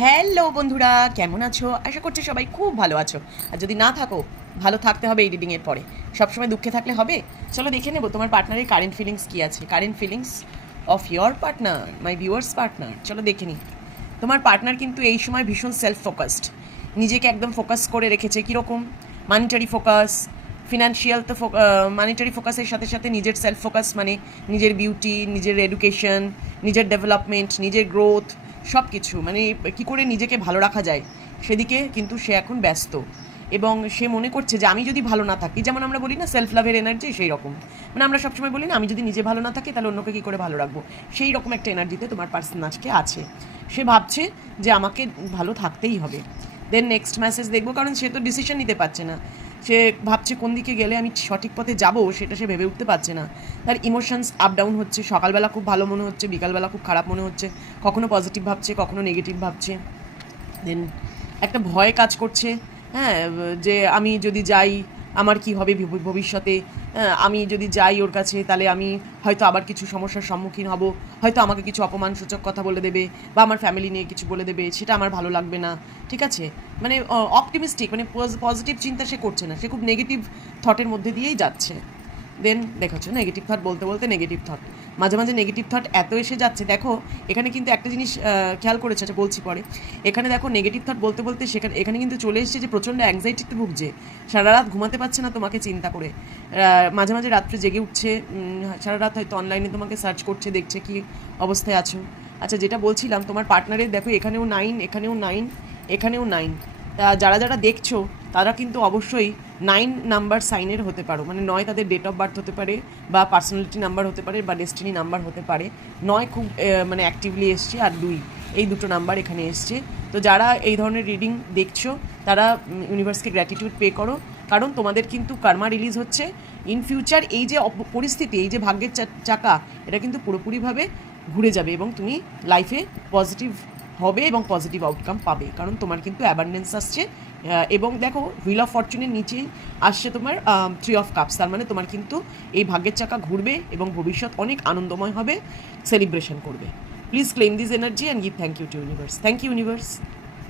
Hello বন্ধুরা, কেমন আছো? আশা করছি সবাই খুব ভালো আছো। আর যদি না থাকো, ভালো থাকতে হবে এই রিডিংয়ের পরে। সবসময় দুঃখে থাকলে হবে? চলো দেখে নেবো তোমার পার্টনারের কারেন্ট ফিলিংস কী আছে। Current feelings of your partner, my viewers partner. চলো দেখে নিই। তোমার পার্টনার কিন্তু এই সময় ভীষণ সেলফ ফোকাসড, নিজেকে একদম ফোকাস করে রেখেছে। কীরকম? মানিটারি ফোকাস, ফিনান্সিয়াল তো মানিটারি ফোকাসের সাথে সাথে নিজের সেলফ ফোকাস, মানে নিজের বিউটি, নিজের এডুকেশন, নিজের ডেভেলপমেন্ট, নিজের গ্রোথ, সব কিছু, মানে কী করে নিজেকে ভালো রাখা যায় সেদিকে কিন্তু সে এখন ব্যস্ত। এবং সে মনে করছে যে আমি যদি ভালো না থাকি, যেমন আমরা বলি না সেলফ লাভের এনার্জি, সেই রকম। মানে আমরা সবসময় বলি না আমি যদি নিজে ভালো না থাকি তাহলে অন্যকে কী করে ভালো রাখবো, সেই রকম একটা এনার্জিতে তোমার পার্সন আজকে আছে। সে ভাবছে যে আমাকে ভালো থাকতেই হবে। দেন নেক্সট মেসেজ দেখবো, কারণ সে তো ডিসিশন নিতে পারছে না। সে ভাবছে কোন দিকে গেলে আমি সঠিক পথে যাব, সেটা সে ভেবে উঠতে পারছে না। তার ইমোশনস আপ ডাউন হচ্ছে। সকালবেলা খুব ভালো মনে হচ্ছে, বিকালবেলা খুব খারাপ মনে হচ্ছে। কখনো পজিটিভ ভাবছে, কখনো নেগেটিভ ভাবছে। দেন একটা ভয় কাজ করছে, হ্যাঁ, যে আমি যদি যাই আমার কি হবে ভবিষ্যতে। আমি যদি যাই ওর কাছে তাহলে আমি হয়তো আবার কিছু সমস্যার সম্মুখীন হব, হয়তো আমাকে কিছু অপমানসূচক কথা বলে দেবে, বা আমার ফ্যামিলি নিয়ে কিছু বলে দেবে, সেটা আমার ভালো লাগবে না। ঠিক আছে, মানে অপটিমিস্টিক, মানে পজিটিভ চিন্তা সে করছে না, সে খুব নেগেটিভ থটের মধ্যে দিয়েই যাচ্ছে। দেন দেখছো নেগেটিভ থট বলতে বলতে নেগেটিভ থট, মাঝে মাঝে নেগেটিভ থট এত এসে যাচ্ছে। দেখো এখানে কিন্তু একটা জিনিস খেয়াল করেছে, আচ্ছা বলছি পরে। এখানে দেখো নেগেটিভ থট বলতে বলতে এখানে কিন্তু চলে এসেছে যে প্রচণ্ড অ্যাংজাইটিতে ভুগছে, সারা রাত ঘুমাতে পারছে না তোমাকে চিন্তা করে। মাঝে মাঝে রাত্রে জেগে উঠছে, সারা রাত হয়তো অনলাইনে তোমাকে সার্চ করছে, দেখছে কি অবস্থায় আছো। আচ্ছা যেটা বলছিলাম, তোমার পার্টনারের দেখো এখানেও 9, এখানেও 9, এখানেও 9। যারা যারা দেখছো তারা কিন্তু অবশ্যই 9 নাম্বার সাইনের হতে পারো, মানে 9 তাদের ডেট অফ বার্থ হতে পারে, বা পার্সোনালিটি নাম্বার হতে পারে, বা ডেস্টিনি নাম্বার হতে পারে। 9 খুব মানে অ্যাক্টিভলি এসছে, আর 2 এই দুটো নাম্বার এখানে এসছে। তো যারা এই ধরনের রিডিং দেখছো তারা ইউনিভার্সকে গ্র্যাটিটিউড পে করো, কারণ তোমাদের কিন্তু কার্মা রিলিজ হচ্ছে। ইন ফিউচার এই যে পরিস্থিতি, এই যে ভাগ্যের চাকা, এটা কিন্তু পুরোপুরিভাবে ঘুরে যাবে এবং তুমি লাইফে পজিটিভ হবে এবং পজিটিভ আউটকাম পাবে, কারণ তোমার কিন্তু অ্যাবান্ডেন্স আসছে। এবং দেখো হুইল অফ ফরচুনের নিচেই আসছে তোমার 3 অফ কাপস, তার মানে তোমার কিন্তু এই ভাগ্যের চাকা ঘুরবে এবং ভবিষ্যৎ অনেক আনন্দময় হবে, সেলিব্রেশন করবে। Please claim this energy and give thank you to universe. Thank you universe.